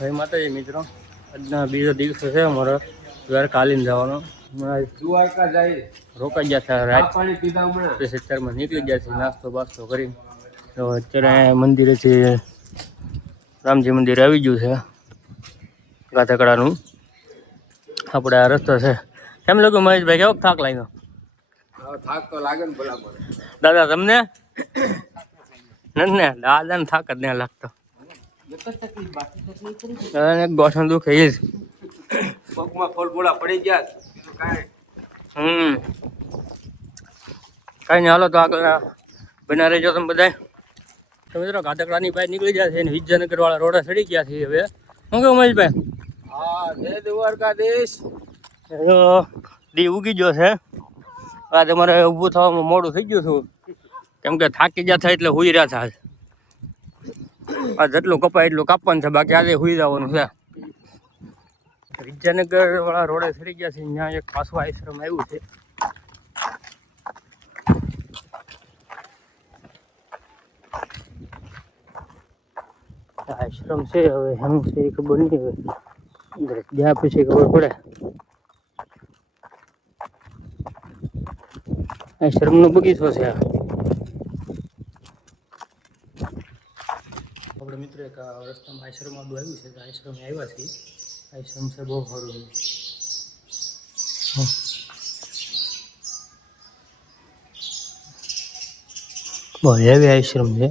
જય માતાજી મિત્રો, આજના બીજો દિવસ છે અમારો દ્વારકા હાલીને જવાનો. દ્વારકા જાય રોકાઈ ગયા હતા રાત પાણી પીધા હમણાં ખેતરમાં નીકળી ગયા છે નાસ્તો બાસ્તો કરીને. તો અત્યારે મંદિરેથી રામજી મંદિર આવી ગયું છે ગાધકડાનું. આપણે આ રસ્તો છે. કેમ લાગે મહેશભાઈ, કેવો થાક લાગ્યો? થાક તો લાગે ને બરાબર. દાદા તમને નથી ને? દાદાને થાક જ નહીં લાગતો. ગોઠણ દુખે એ જ. પગમાં ફોલફોડા પડી ગયા કઈ નહીં, હાલો તો આગળ બના રહેજો તમે બધા. તો મિત્રો ગાધકડાની બહાર નીકળી ગયા છે ને વિદ્યાનગર વાળા રોડે ચડી ગયા છે હવે. શું કહું મહેશભાઈ? હા, જય દ્વારકાધીશ. દી ઉગી ગયો છે. આ તમારે ઊભું થવામાં મોડું થઈ ગયું હતું કેમ કે થાકી ગયા થાય એટલે હુઈ રહ્યા થાય. આ જેટલું કપાય એટલું કાપવાનું છે, બાકી આજે હુઈ જવાનું છે. વિદ્યાનગર વાળા રોડે ચડી ગયા છે. ત્યાં એક પાછું આશ્રમ આવ્યું છે. આશ્રમ છે, હવે એનું છે એ ખબર નહીં. હવે ગયા પછી ખબર પડે. આશ્રમનો બગીચો છે. આપણે મિત્રો એક રસ્તામાં આશ્રમ આડું આવ્યું છે. આશ્રમ આવ્યા છે. આશ્રમ છે બહુ સારું. બહુ હેવી આશ્રમ છે.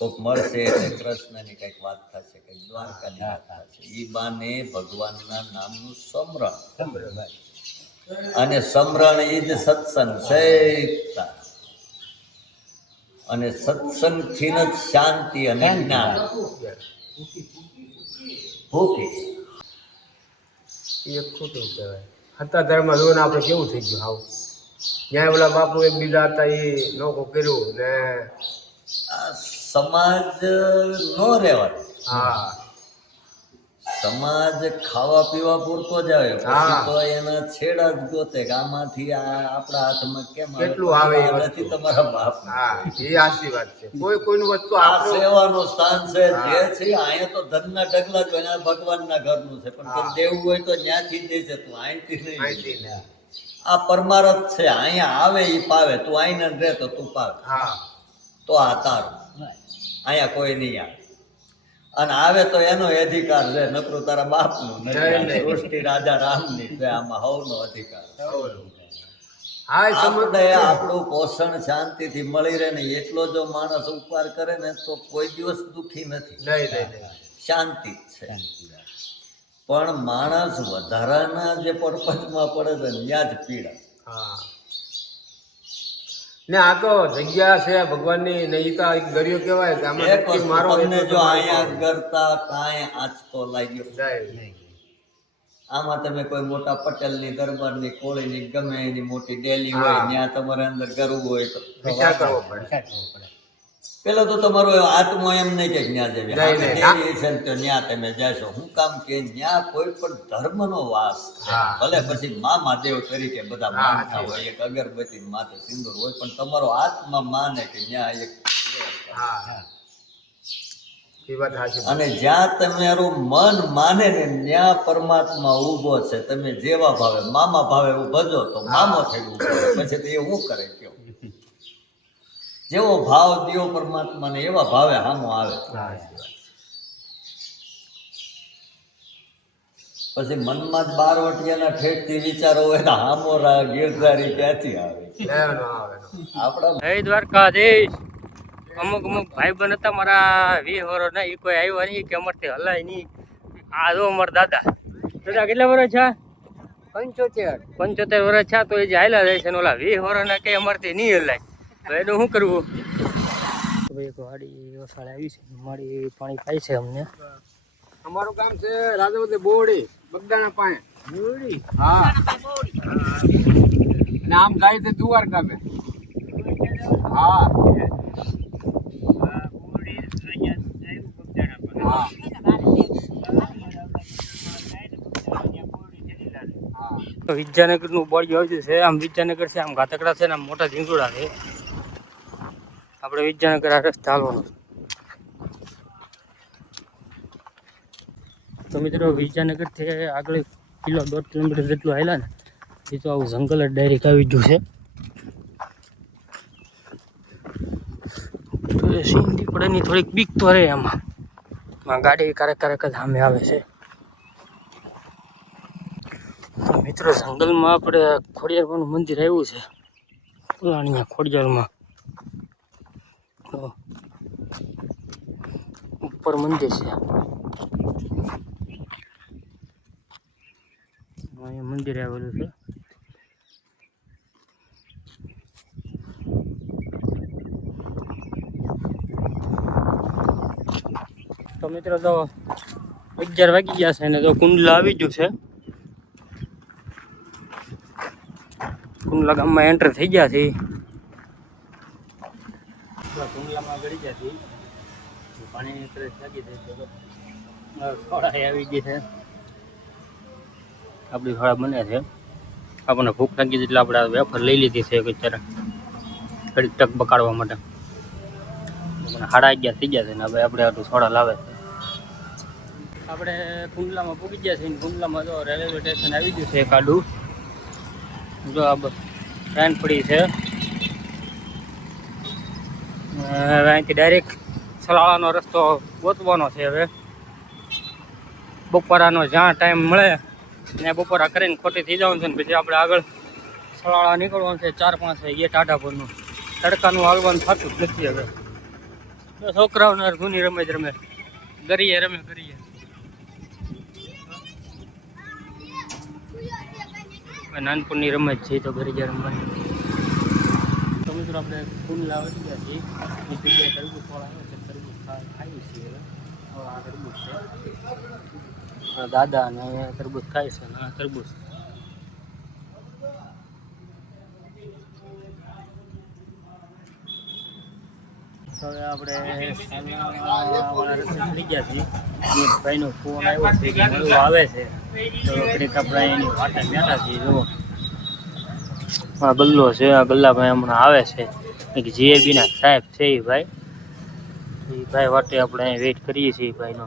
કોક મળશે એટલે કૃષ્ણની કંઈક વાત થશે, કંઈક દ્વારકાની વાત થશે. એ બાને ભગવાનના નામનું સમરણ, અને સમરણ એ જ સત્સંગ છે. અને સત્સંગથી જ શાંતિ અને જ્ઞાન. ઓકે, એ ખોટું કહેવાય. હતા ધર્મ જોઈને આપણે કેવું થઈ ગયું આવું. ત્યાં ઓલા બાપુ એક બીજા હતા એ લોકો કર્યું ને આ સમાજ નો રહેવાનો. હા, સમાજ ખાવા પીવા પૂરતો જ આવે, પછી તો એના છેડા જ ગોતે કે આમાંથી આ આપણા હાથમાં કેમ કેટલું આવે એ નથી તમારા બાપ. હા, એ આશી વાત છે. કોઈ કોઈનું વસ્તુ આ સેવાનું સ્થાન છે જે છે. અહીંયા તો ધનના ઢગલા જ હોય, ભગવાનના ઘરનું છે, પણ તને દેવું હોય તો ત્યાંથી દે છે, તું અહીંથી નહીં. આ પરમારથ છે. અહીંયા આવે એ પાવે, તું આઈને રહે તો તું પાવે. હા, તો આ તારું. અહીંયા કોઈ નહીં આવે, અને આવે તો એનો અધિકાર છે, નકરું તારા બાપનું નથી. સૃષ્ટિ રાજા રામની છે, આમાં હવનો અધિકાર. આપણે આપણું પોષણ શાંતિથી મળી રહે ને એટલો જો માણસ ઉપકાર કરે ને તો કોઈ દિવસ દુઃખી નથી. શાંતિ જ છે. પણ માણસ વધારાના જે પર્પઝમાં પડે છે ત્યાં જ પીડા. ને આ તો જગ્યા છે ભગવાનની નહીતા એક દરિયો કહેવાય કે આમાં મારો તમને જો અહીંયા કરતા કાંઈ આંચકો લાગ્યો આમાં તમે કોઈ મોટા પટેલની દરબારની કોળીની ગમે એની મોટી ડેલી હોય ત્યાં તમારે અંદર કરવું હોય તો વિચાર કરવો પડે. પેલો તો તમારો આત્મો એમ નહીં કે ન્યા જવી છે ને તો ન્યા તમે જશો. હું કામ કે ન્યા કોઈ પણ ધર્મનો વાસ છે. ભલે પછી મહાદેવ તરીકે બધા માનતા હોય, એક અગરબત્તી માથે સિંદૂર હોય, પણ તમારો આત્મા માને કે ન્યા એક. અને જ્યાં તમારું મન માને ને ત્યાં પરમાત્મા ઉભો છે. તમે જેવા ભાવે મામા ભાવે ઉભજો તો મામો થઈ ઉભો, પછી તો એ શું કરે કયો? જેવો ભાવ દિયો પરમાત્માને એવા ભાવે હામો આવે. પછી મનમાં જ બારવટિયાના ઠેઠથી વિચારો હોય તો હામો ગીરધારી ક્યાંથી આવે? આપણા જય દ્વારકાધીશ. અમુક ભાઈ બન હતા મારા 20 વર્ષ ના, એ કોઈ આવ્યા નહીં કે અમારથી હલાય નહીં. આ જો અમારા દાદા કેટલા વર્ષ છે? 75 વર્ષ છે. તો એ જે હાલ્યા જાય છે ને ઓલા 20 વર્ષ ના કઈ અમારથી નહીં હલાય, તો એનું શું કરવું? એક વાડી વસાડે આવી છે, મારી પાણી પાય છે અમને. અમારું ગામ છે રાજવતી બોડી બગદાણા પાસે. હા, નામ જાય છે દ્વારકા. હા તો વિદ્યાનગરનું બોર્ડ આવ્યું છે. આમ વિદ્યાનગર છે, આમ ગાતકડા છે ને આમ મોટા ઝીંગુડા છે. આપણે વિદ્યાનગર આ રસ્તે હાલવાનું. તો મિત્રો વિદ્યાનગરથી આગળ 1.5 કિલોમીટર જેટલું આવેલા ને એ તો આવું જંગલ જ ડાયરેક્ટ આવી ગયું છે. સિંધી પડેની થોડીક બીક તો રહે આમાં ગાડી ક્યારેક જ સામે આવે છે. મિત્રો જંગલમાં આપણે ખોડિયારમાંનું મંદિર આવ્યું છે. અહીંયા ખોડિયારમાં તો ઉપર મંદિર છે. અહીંયા મંદિર આવેલું છે. તો મિત્રો તો 11 વાગી ગયા છે અને તો કુંડલા આવી ગયું છે. કુંડલા ગામમાં એન્ટર થઈ ગયા છે. કુંડલામાં ગળી ગયા છે. પાણીની તરસ લાગી જાય તો સોડા આવી ગઈ છે. આપણી સોડા બને છે. આપણને ભૂખ લાગી એટલે આપણે વેફર લઈ લીધી છે અત્યારે ઘડીક ટક બકાડવા માટે. 11:30 થઈ ગયા છે ને હવે આપણે આટલું સોડા લાવે છે. આપણે કુંડલામાં પૂગી ગયા છે. કુંડલામાં જો રેલવે સ્ટેશન આવી ગયું છે. કાઢું જો આ ટ્રેન પડી છે. હવે અહીંથી ડાયરેક્ટ સલાળાનો રસ્તો ગોતવાનો છે. હવે બપોરાનો જ્યાં ટાઈમ મળે ત્યાં બપોરા કરીને ખોટી થઈ જવાનું છે ને પછી આપણે આગળ સલાળા નીકળવાનું છે. 4-5 વાગ્યે ટાઢાપુરનું તડકાનું હાલવાનું થતું જ નથી. હવે છોકરાઓને જૂની રમે ગરીએ રમે નાનપણની રમત છે તો ગરીએ રમવાની. તો મિત્રો આપણે કુંડલા વધી ગયા છીએ. એ જગ્યાએ તરબૂચ વાળા આવે છે. તરબૂચ ખાઈએ છીએ. હવે આ તરબૂચ છે. દાદા અને તરબૂચ ખાય છે. આ તરબૂચ હવે આપણે રસ્તે થઈ ગયા છીએ. ભાઈનો ફોન આવ્યો છે કે મળવા આવે છે તો ઘડીક આપણે એની વાટે બેઠા છીએ. જુઓ આ ગલ્લો છે. આ ગલ્લા ભાઈ હમણાં આવે છે. એક જીએબીના સાહેબ છે એ ભાઈ વાટે આપણે વેઇટ કરીએ છીએ ભાઈનો.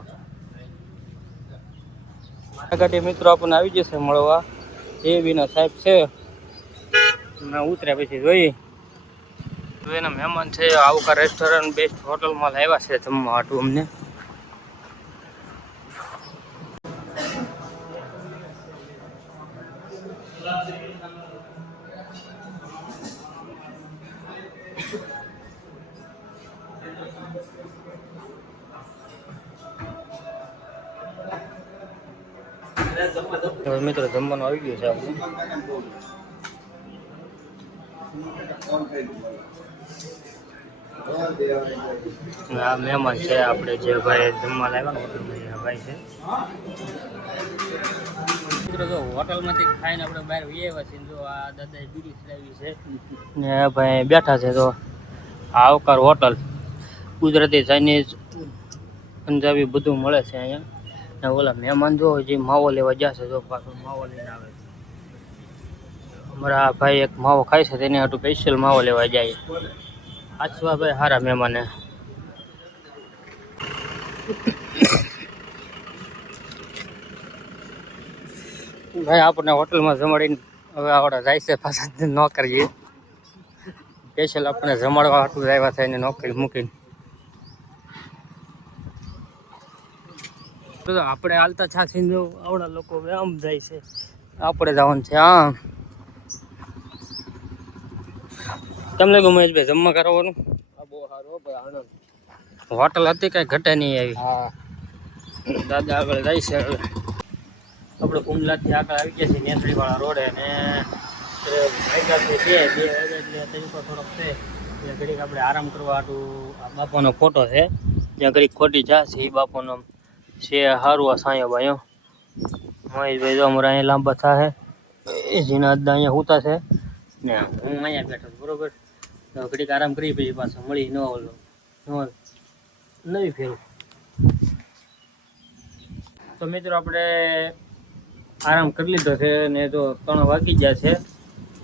ગાડી મિત્રો આપણને આવી જશે મળવા. જીએબીના સાહેબ છે. ઉતર્યા પછી જોઈએ. એના મહેમાન છે. આવકાર રેસ્ટોરન્ટ બેસ્ટ હોટલમાં લાવ્યા છે જમવા હાટું અમને. મિત્રો જમવાનું આવી ગયું છે આપણું. આ મહેમાન છે આપણે જે ભાઈ જમવા લાવ્યા ભાઈ છે. મિત્રો જો હોટલમાંથી ખાઈને આપણે બહાર આવ્યા છીએ. જો આ દાદાએ બીડી ચડાવી છે ને ભાઈ બેઠા છે. તો આ આવકાર હોટલ ગુજરાતી ચાઇનીઝ પંજાબી બધું મળે છે અહીંયા. ને ઓલા મહેમાન જો જે માવો લેવા જશે જો પાછો માવો લઈને આવે છે. અમારા ભાઈ એક માવો ખાય છે તેને હાટું સ્પેશિયલ માવો લેવા જાય. આછવા ભાઈ સારા મહેમાને. ભાઈ આપણને હોટલમાં જમાડીને હવે આવડે જાય છે પાછા ન કરીએ. સ્પેશિયલ આપણે જમાડવા હાટું આવ્યા થાય એને નોકરી મૂકીને. આપણે હાલતા છાસીને જો આવડા લોકો આમ જાય છે. આપણે જવાનું છે આમ. તમને મહેશભાઈ જમવા કરવાનું બહુ સારું ભાઈ આનંદ. હોટલ હતી કઈ ઘટે નહીં આવી. હા દાદા આગળ જાય છે. હવે આપણે કુંડલાથી આગળ આવી ગયા છીએ નેસડીવાળા રોડે. અને વાગ્યાથી 2 વાગ્યા એટલે તરીકો થોડોક છે. એટલે ઘડીક આપણે આરામ કરવા હાટું આ બાપાનો ફોટો છે. જ્યાં ઘડીક ખોટી જા છે એ બાપાનો છે. સારું આ સાંયો ભાઈઓ મહેશભાઈ જો અમારા અહીંયા લાંબા થાય એ જીના અહીંયા હોતા છે ને હું અહીંયા બેઠો છું બરોબર. તો ઘડીક આરામ કરી પછી પાછો મળી ન ઓલો નવી ફેરું. તો મિત્રો આપણે આરામ કરી લીધો છે ને તો 3 વાગી ગયા છે.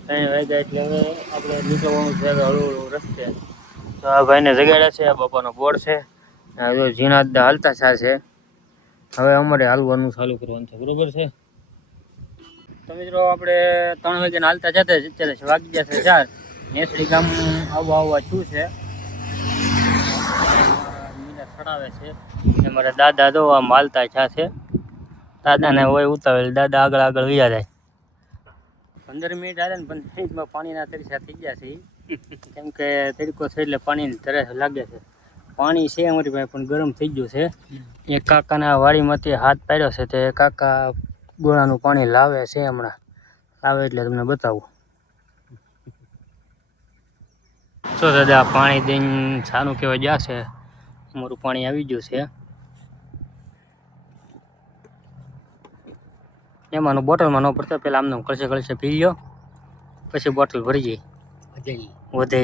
3 વાગ્યા એટલે હવે આપણે નીકળવાનું છે હળવું હળવું રસ્તે. તો આ ભાઈને જગાડ્યા છે, આ બાપાનો બોર્ડ છે, જો ઝીણા હાલતા છે. હવે અમારે હાલવાનું ચાલુ કરવાનું છે, બરોબર છે. તો મિત્રો આપણે 3 વાગ્યાના હાલતા જતા અત્યારે વાગી ગયા છે 4. નેસડી ગામ આવવા શું છે મીના ચડાવે છે. મારા દાદા તો આમ હાલતા છે. દાદાને હોય ઉતાવેલ, દાદા આગળ વયા જાય. 15 મિનિટ આવે ને 15 મિનિટમાં પાણીના તરસ્યા થઈ ગયા છે. કેમ કે તડકો છે એટલે પાણીની તરસ લાગે છે. પાણી છે અમારી પાસે પણ ગરમ થઈ ગયું છે. એક કાકાના વાડીમાંથી હાથ પાડ્યો છે, તે કાકા ગોળાનું પાણી લાવે છે. હમણાં આવે એટલે તમને બતાવું. તો દાદા પાણી દઈને સારું કહેવા જશે. અમારું પાણી આવી ગયું છે. એમાંનું બોટલમાં ન પડતો, પેલા આમને કળશે પી લો, પછી બોટલ ભરી જાય વધે.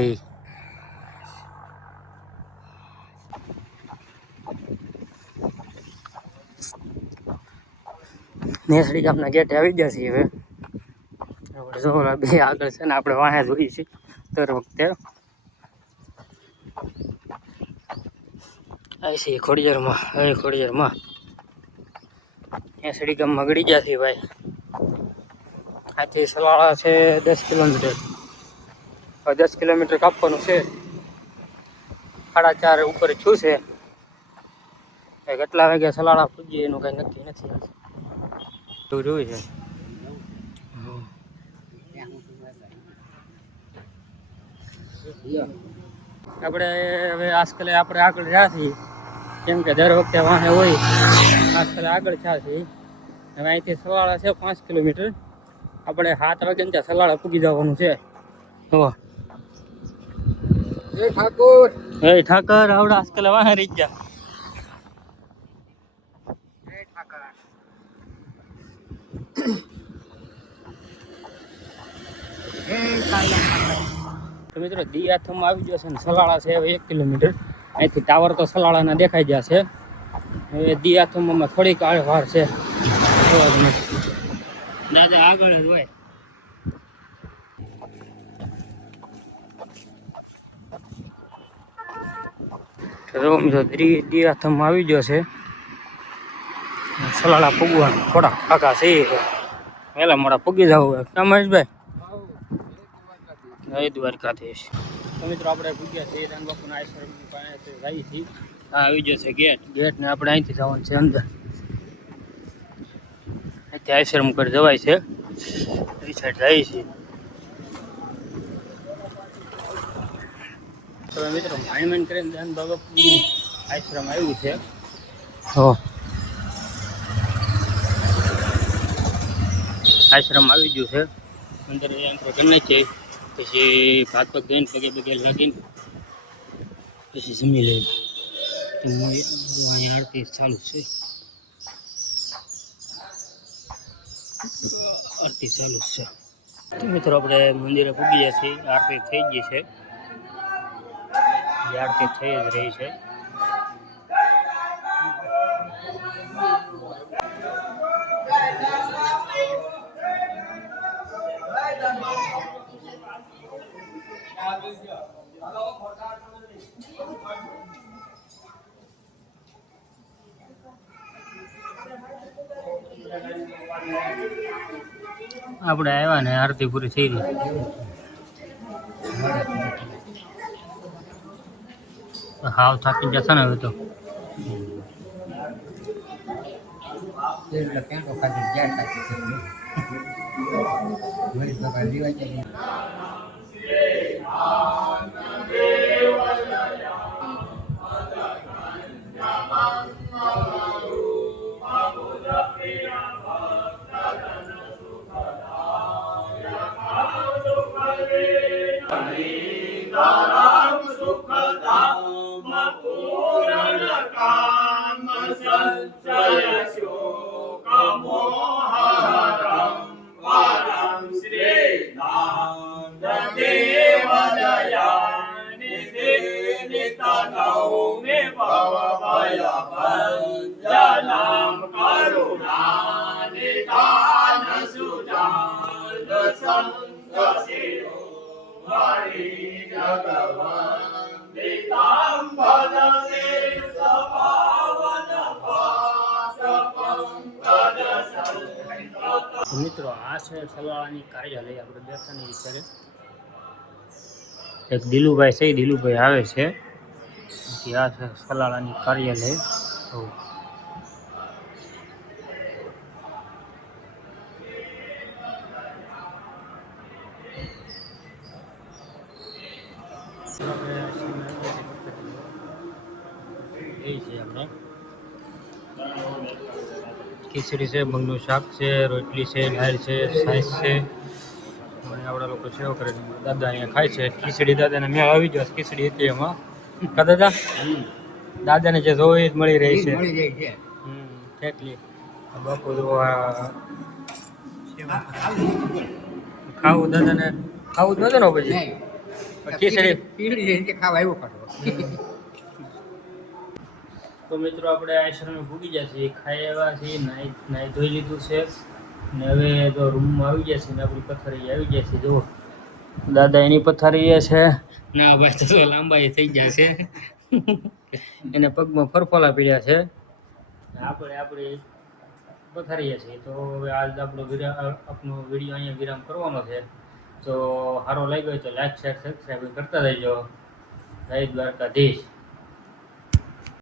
નેસડી ગામના ગેટે આવી ગયા છીએ હવે. જો બે આગળ છે ને આપણે વાહે જોઈએ છીએ દર વખતે. આવી છે ખોડિયારમાં નેસડી ગામમાં ગળી ગયા છીએ ભાઈ. આથી સલાળા છે 10 કિલોમીટર. 10 કિલોમીટર કાપવાનું છે. 4:30 ઉપર છું છે. કેટલા વાગે સલાળા પૂજીએ એનું કઈ નક્કી નથી. તું જોયું છે આપણે હવે આજકાલે આપણે આગળ રહ્યા છીએ. કેમ કે દર વખતે વાહે હોય, આજકાલે આગળ થયા છીએ. હવે અહીંથી સલાળા છે 5 કિલોમીટર. આપણે 7 વાગે ત્યાં સલાળા પૂગી જવાનું છે. ઠાકર આવડા આજકાલે વાહે રહી ગયા. તો મિત્રો દિયાથમાં આવી ગયો છે ને સલાળા છે હવે 1 કિલોમીટર. અહીંથી ટાવર તો સલાળાના દેખાઈ ગયા છે. હવે દિયાથમાં થોડીક વાર છે. દાદા આગળ જ હોય. દિયાથમાં આવી ગયો છે. સલાળા પૂગવાનું થોડા કાકા છે. વહેલા મોડા પૂગી જવું કમરેશભાઈ. જય દ્વારકાધીશ. તો મિત્રો આપણે પૂગ્યા છીએ રામ બાપુના આશ્રમની પાસે જઈએ છીએ. હા આવી જશે ગેટ ને આપણે અહીંથી જવાનું છે અંદર. અહીંથી આશ્રમ કરી જવાય છે. એ સાઈડ જઈએ છીએ. તો મિત્રો માઇન્ડ કરીને રામ બાપુનું આશ્રમ આવ્યું છે. આશ્રમ આવી ગયું છે. અંદર એન્ટર કરી નાખીએ, પછી ભાત પગ દઈને પગે લાગીને પછી જમી લઈએ. અહીંયા આરતી ચાલુ છે. તો મિત્રો આપણે મંદિરે પૂગી ગયા છીએ. આરતી થઈ ગઈ છે. આરતી થઈ જ રહી છે. આપણે આવ્યા ને આરતી પૂરી થઈ ગઈ. હાવ થાકી જશે ને હવે તો. Dev Daya તનૌ મે ભવ ભય ભંજનમ કરુણા નિધાન સુજાન સંત શિરો મણી જગવંદિતમ ભજતે પાવન પાસ પંકજ સંત. મિત્રો આ છે સલાળાની કાર્યાલય. આપણે બેઠાની વિચારે એક દિલુભાઈ છે, દિલુભાઈ આવે છે. પછી આ છે સલાળાની કાર્યાલય. તો ખીચડી છે, મગનું શાક છે, રોટલી છે, દાળ છે, છાશ છે. અને આપણા લોકો સેવ કરે છે. દાદા અહીંયા ખાય છે ખીચડી. દાદાને મેળ આવી ગયો. ખીચડી હતી એમાં કા દાદા? દાદાને જે જોઈ જ મળી રહી છે. કેટલી બાપુ જો ખાવું દાદાને ખાવું જ નતું ને પછી ખીચડી ખાવા આવ્યો પાછો. તો મિત્રો આપણે આશ્રમે ભૂગી ગયા છીએ, ખાઈ આવ્યા છીએ, નાહી ધોઈ લીધું છે ને હવે તો રૂમમાં આવી ગયા છે ને આપણી પથારી આવી ગયા છે. જુઓ દાદા એની પથારી છે ને આ ભાઈ તો લાંબા થઈ ગયા છે. એને પગમાં ફરફોલા પીડ્યા છે. આપણે આપણી પથારીએ છીએ. તો હવે આજ આપણો વિડીયો અહીંયા વિરામ કરવાનો છે. તો સારો લાગ્યો હોય તો લાઈક શેર સબસ્ક્રાઈબ કરતા રહેજો. જય દ્વારકાધીશ.